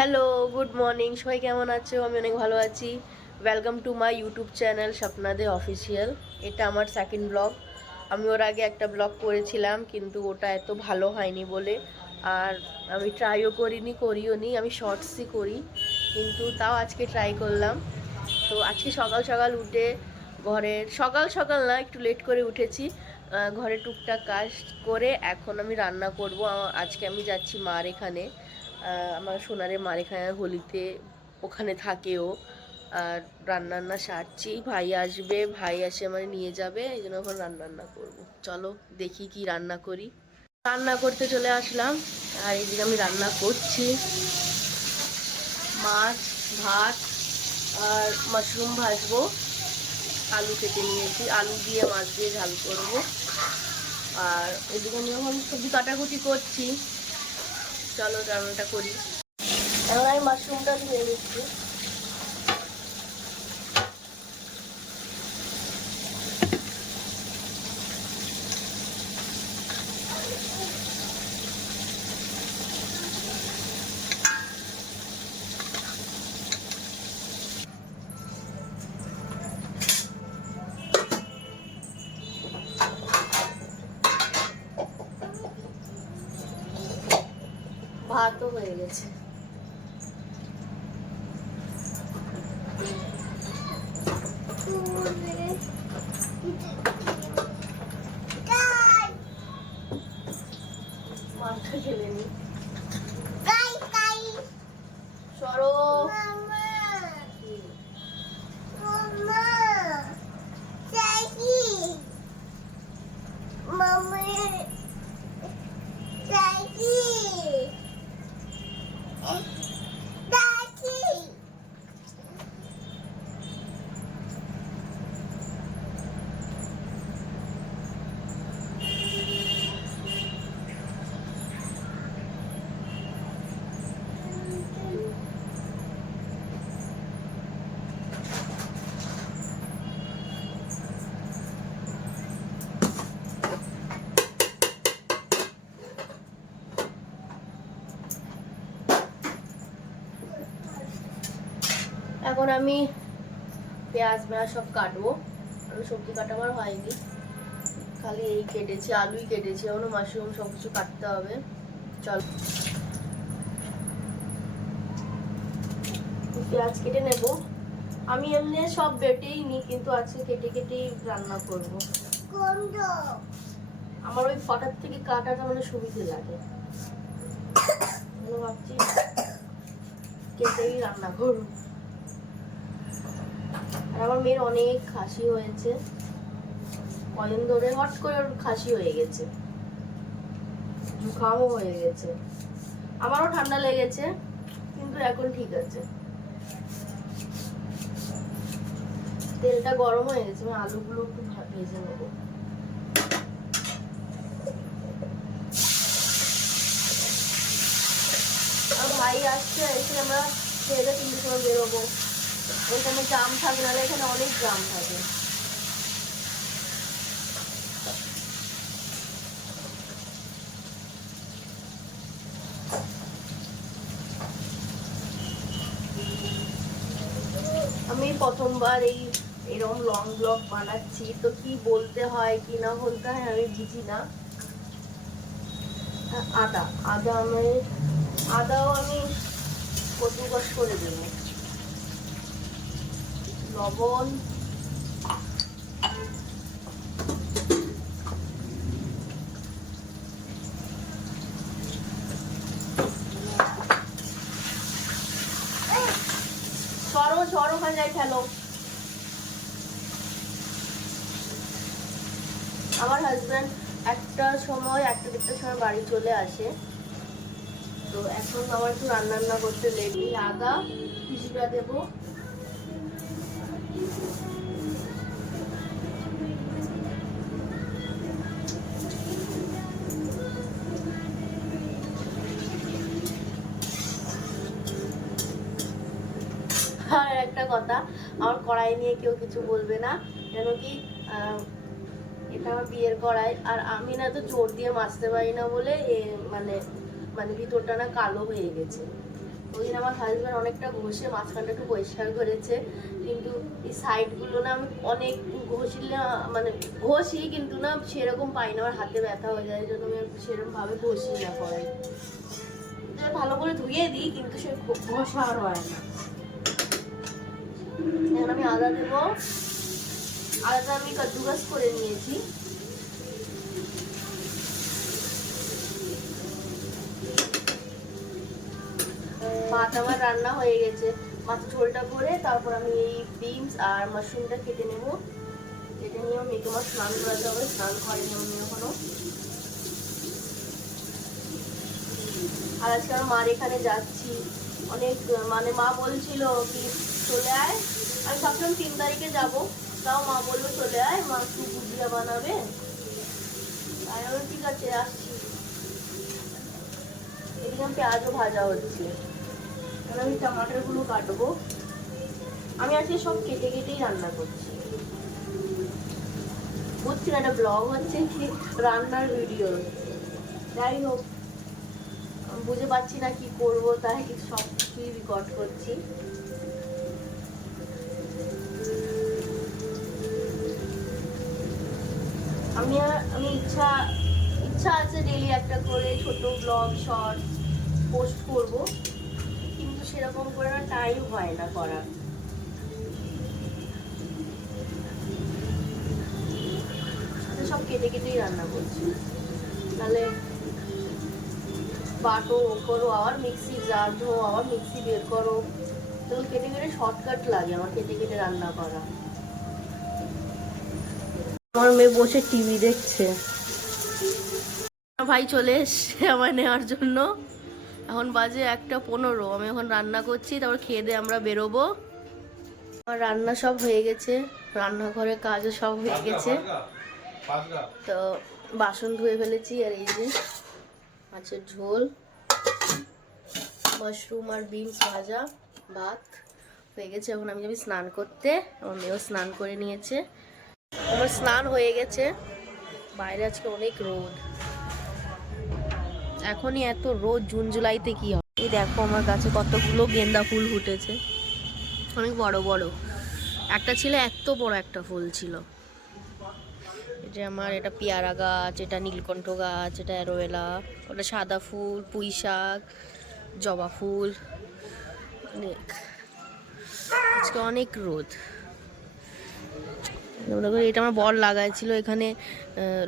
Hello, good morning. সবাই কেমন আছো? আমি অনেক ভালো আছি। Welcome to my YouTube channel Swapnade official. এটা আমার সেকেন্ড ব্লগ। আমি ওর আগে একটা ব্লগ করেছিলাম, কিন্তু ওটা এত ভালো হয়নি বলে আর আমি ট্রাইও করিও নি। আমি শর্টসই করি, কিন্তু তাও আজকে ট্রাই করলাম। তো আজকে সকাল সকাল উঠে সকাল সকাল না, একটু লেট করে উঠেছি। ঘরে টুকটাক কাজ করে এখন আমি রান্না করব। আজকে আমি যাচ্ছি মার এখানে, আমার সোনারে মার এখানে হোলিতে, ওখানে থাকেও। আর রান্না সারছি, ভাই আসবে, ভাই আসে আমার নিয়ে যাবে, এই জন্য এখন রান্না করবো। চলো দেখি কি রান্না করি। রান্না করতে চলে আসলাম, আর এইদিকে আমি রান্না করছি মাছ, ভাত আর মাশরুম ভাজবো। আলু কেটে নিয়েছি, আলু দিয়ে মাছ দিয়ে ঝাল করব। আর এদিকে আমি এখন সবজি কাটাকুটি করছি। চলো রান্নাটা করি। এখন আমি মাশরুমটা ধুয়ে নিচ্ছি। ভাতও হয়ে গেছে। মাছটা খেলে নি। সরো। এখন আমি পেঁয়াজ সব কাটবো। আমি সবজি কাটা আমার হয়নি, খালি এই কেটেছি, আলুই কেটেছি, এখনো মাশরুম সব কিছু কাটতে হবে। চল পেঁয়াজ কেটে নেব। আমি এমনি সব বেটেই নি, কিন্তু আজকে কেটে কেটেই রান্না করব। আমার ওই ফটার থেকে কাটাটা মানে সুবিধে লাগে, ভাবছি কেটেই রান্না করব। আর আমার মেয়ের অনেক খাসি হয়েছে, কদিন ধরে হট করে ওর খাসি হয়ে গেছে, জুখামও হয়ে গেছে। আমারও ঠান্ডা লেগেছে, কিন্তু এখন ঠিক আছে। তেলটা গরম হয়ে গেছে, আমি আলুগুলো একটু ভেজে নেবো। আর ভাই আসছে, এসে আমরা 3:30 সময় বেরোবো। ওইখানে জাম থাকে, নাহলে এখানে অনেক জাম থাকে। আমি প্রথমবার এরকম লং ব্লগ বানাচ্ছি, তো কি বলতে হয় কি না বলতে হয় আমি বুঝি না। আদাও আমি কচুকস করে দেবো, লবণ, সরো ওখানে যাই খেলো। আমার হাজব্যান্ড 1টার সময় 1:30টার সময় বাড়ি চলে আসে, তো এখন আমার একটু রান্না করতে লেগে আদা কিছুটা দেবো। আর একটা কথা, আমার কড়াই নিয়ে কেউ কিছু বলবে না, কেন কি এটা আমার বিয়ের কড়াই, আর আমি না তো জোর দিয়ে মাজতে পারি না বলে মানে মানে ভিতরটা না কালো হয়ে গেছে। ওই দিন আমার হাজব্যান্ড অনেকটা ঘষে মাঝখানটা একটু পরিষ্কার করেছে, কিন্তু এই সাইডগুলো না আমি অনেক ঘষলে মানে ঘষি কিন্তু না সেরকম পাই না, আমার হাতে ব্যথা হয়ে যায়, এই জন্য আমি সেরকম ভাবে ঘষি না করে, ভালো করে ধুয়ে দিই কিন্তু সে ঘষা আর হয় না। এখন আমি আদা দেবো, আদাটা আমি কাদ্দুকাস করে নিয়েছি। ভাত আমার রান্না হয়ে গেছে, মাছ ঝোলটা করে তারপর আমি এই বিনস আর মাশরুমটা কেটে নেব। কেটে নিয়ে মেয়েকে আমার স্নান করাতে হবে, স্নান করেনি আমি এখনো। আর আজকে আমার মার এখানে যাচ্ছি, অনেক মানে মা বলছিল কি চলে আয়, আমি ভাবলাম 3 তারিখে যাব, তাও মা বললো চলে আয়, মা একটু গুজিয়া বানাবে, তাই আমি ঠিক আছে আসছি। এদিকে পেঁয়াজও ভাজা হচ্ছে, আমি টমাটারগুলো কাটবো। আমি আজকে সব কেটে কেটেই রান্না করছি, বুঝছি না এটা ব্লগ হচ্ছে কি রান্নার ভিডিও, যাই হোক বুঝে পাচ্ছি না কি করব, তাই সব কিছুই রেকর্ড করছি। আমি ইচ্ছা আছে ডেইলি একটা করে ছোট ব্লগ শর্ট পোস্ট করব, কিন্তু সেরকম করে না টাইম হয় না করার। সব কেটে কেটেই রান্না করছি, তাহলে বাটো ও করো, আবার মিক্সি জার ধো, আবার মিক্সি বের করো, তো কেটে কেটে শর্টকাট লাগে আমার কেটে কেটে রান্না করা। আমার মেয়ে বসে টিভি দেখছে, ভাই চলে এসছে আমার নেওয়ার জন্য। এখন বাজে 1:15, আমি এখন রান্না করছি, তারপর খেয়ে দিয়ে আমরা বেরোবো। আমার রান্না সব হয়ে গেছে, রান্নাঘরে কাজও সব হয়ে গেছে, তো বাসন ধুয়ে ফেলেছি। আর এই যে মাছের ঝোল, মাশরুম আর বিনস ভাজা, ভাত হয়ে গেছে। এখন আমি যাবি স্নান করতে, আমার মেয়েও স্নান করে নিয়েছে, আমার স্নান হয়ে গেছে। বাইরে আজকে অনেক রোদ, এখনই এত রোদ, জুন জুলাইতে কি হয়। এই দেখো আমার গাছে কতগুলো গেন্দা ফুল ফুটেছে, অনেক বড় বড়, একটা ছিল এত বড় একটা ফুল ছিল। এটা আমার, এটা পেয়ারা গাছ, এটা নীলকণ্ঠ গাছ, এটা অ্যারোভেরা, ওটা সাদা ফুল, পুঁই শাক, জবা ফুল, অনেক। আজকে অনেক রোদ। এটা আমার বর লাগাইছিল, এখানে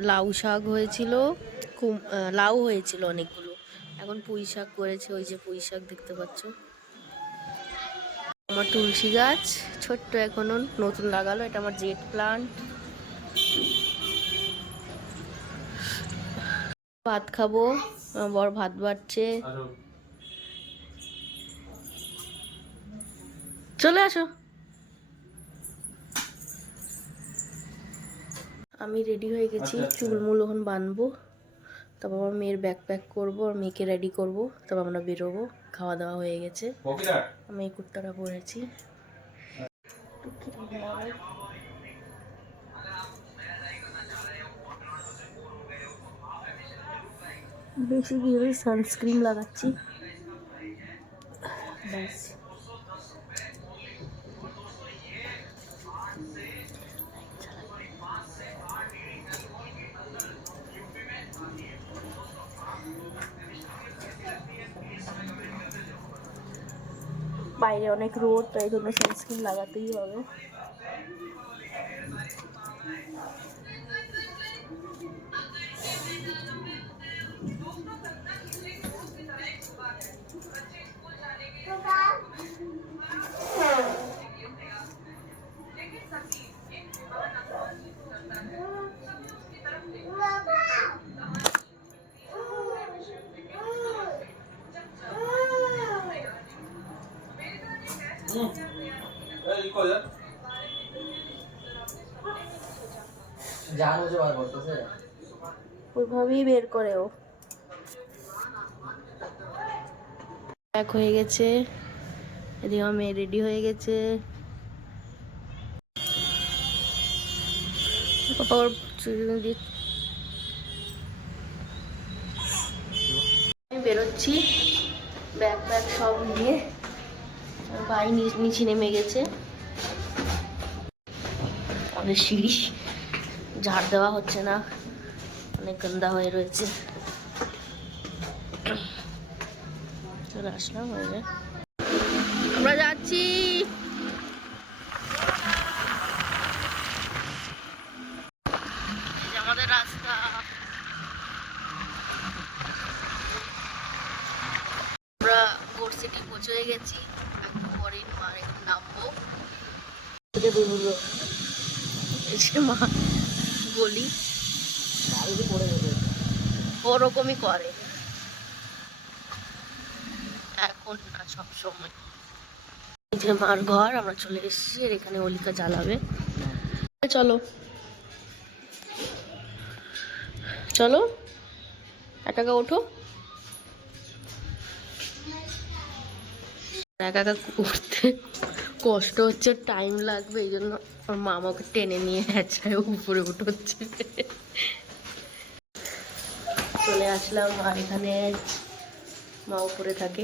লাউ শাক হয়েছিল, লাউ হয়েছিল অনেকগুলো, এখন পুঁই শাক করেছে, ওই যে পুঁই শাক দেখতে পাচ্ছ। আমার তুলসী গাছ ছোট্ট এখনো নতুন লাগালো, এটা আমার জেট প্লান্ট। ভাত খাবো, আমার বর ভাত বাড়ছে, চলে আসো। আমি রেডি হয়ে গেছি, চুলমুল এখন বানবো, তারপর আমার মেয়ের ব্যাকপ্যাক করবো আর মেয়েকে রেডি করবো, তারপর আমরা বেরোবো। খাওয়া দাওয়া হয়ে গেছে, আমি এই কুর্তাটা পরেছি। বেশি কি সানস্ক্রিন লাগাচ্ছি ব্যাস। বাইরে অনেক রোদ, তাই জন্য সানস্ক্রিন লাগাতেই হবে। ওইভাবেই বের করে ও। এক হয়ে গেছে, এদিকে আমার মেয়ে রেডি হয়ে গেছে। পাপা ওর আমি বেরোচ্ছি, ব্যাগ ব্যাগ সব নিয়ে ভাই নিচে নেমে গেছে। আমাদের সিঁড়ি ঝাড় দেওয়া হচ্ছে না, অনেক গন্দা হয়ে রয়েছে। চলে আসলাম, আমরা যাচ্ছি। আমাদের রাস্তা, আমরা গোট সিটি পৌঁছে গেছি। একটু পরেই মার এখানে নামবো। মা বলি ওরকমই করে এখন না, সবসময়। যে মার ঘর, আমরা চলে এসেছি। আর এখানে অলিকা জ্বালাবে। চলো চলো, একা একা ওঠো। একা একা উঠতে কষ্ট হচ্ছে, টাইম লাগবে, এই জন্য আমার মা আমাকে টেনে নিয়ে হ্যাচায় উপরে উঠোচ্ছে। চলে আসলাম। আর এখানে মা উপরে থাকে।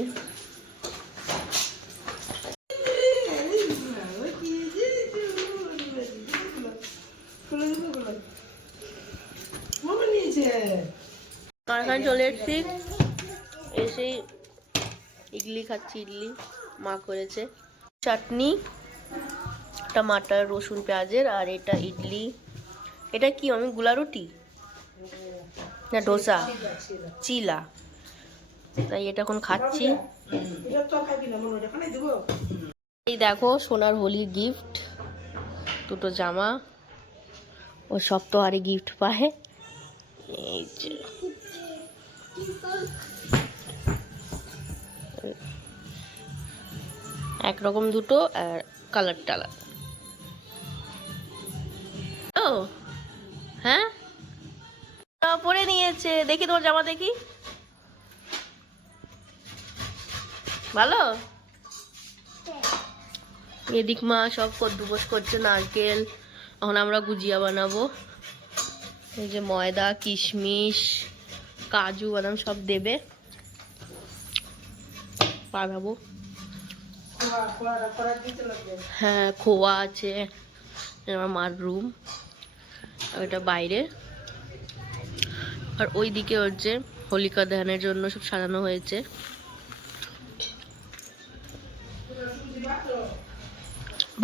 কারখানা চলে এসেছি, এসেই ইডলি খাচ্ছি। ইডলি মা করেছে, চাটনি, টমাটার রসুন পেঁয়াজের। আর এটা ইডলি। এটা কি আমি গুলা রুটি না ডোসা, চিলা, তাই এটা এখন খাচ্ছি। এই দেখো সোনার হোলির গিফট, দুটো জামা। ও সপ্তাহারে গিফট পায়। এই যে একরকম দুটো, আর কালার টালার। ও হ্যাঁ, পরে নিয়েছে। দেখি তোমার জামা, দেখি ভালো। এদিক মা সব কদ্দুকস করছে, নারকেল। এখন আমরা গুজিয়া বানাবো। এই যে ময়দা, কিশমিশ, কাজু বাদাম সব দেবে, বানাবো। হ্যাঁ, খোয়া আছে। আমার মার রুম, ওইটা বাইরে। আর ওই দিকে হচ্ছে হোলিকা দহনের জন্য সব সাজানো হয়েছে।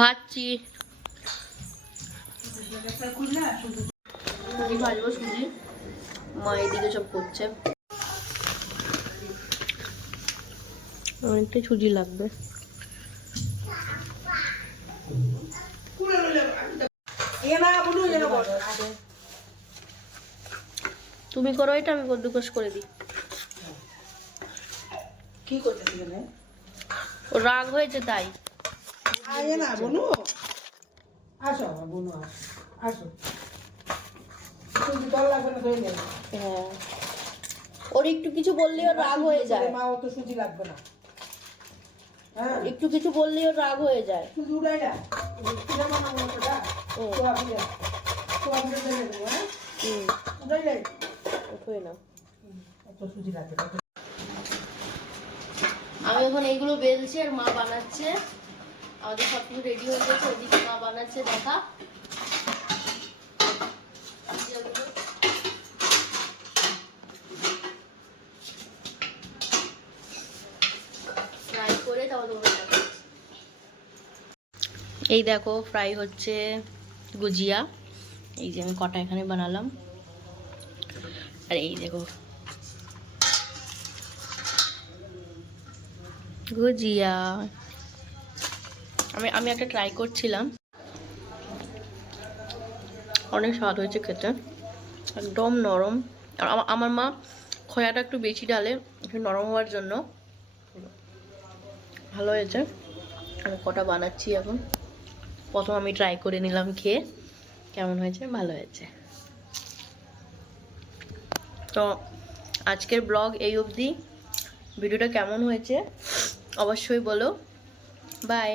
ভাজছি, সুজি ভাজবো। সুজি মা এদিকে সব করছে। অনেকটাই সুজি লাগবে। তুমি করো এটা, আমি কদ্দুকস করে দিই। কি করতেছি? ও রাগ হয়েছে তাই। আয় না বনু, আসো বনু, আসো। সুজি তোর লাগবে না, ধরে নেবে। হ্যাঁ, ওর একটু কিছু বললেও রাগ হয়ে যায়। মা অত সুজি লাগবে না। হ্যাঁ, একটু কিছু বললেও রাগ হয়ে যায়। সুজি উড়াই না। কিনা মানা মতটা তো আপনি তো আপনি দেন না। উড়াই নাই, ওঠোই না। অত সুজি লাগবে না। আমি এখন এইগুলো বেলছি আর মা বানাচ্ছে। আমাদের সব কিছু রেডি হয়ে গেছে, ওইদিকে মা বানাচ্ছে। দেখা ফ্রাই করে তাহলে এই দেখো ফ্রাই হচ্ছে গুজিয়া। এই যে আমি কটা এখানে বানালাম। আর এই দেখো গুজিয়া। আমি একটা ট্রাই করছিলাম, অনেক স্বাদ হয়েছে খেতে, একদম নরম। আর আমার মা খয়াটা একটু বেশি ঢালে, একটু নরম হওয়ার জন্য। ভালো হয়েছে। আমি কটা বানাচ্ছি এখন। প্রথম আমি ট্রাই করে নিলাম, খেয়ে কেমন হয়েছে। ভালো হয়েছে। তো আজকের ব্লগ এই অবধি। ভিডিওটা কেমন হয়েছে অবশ্যই বলো। বাই।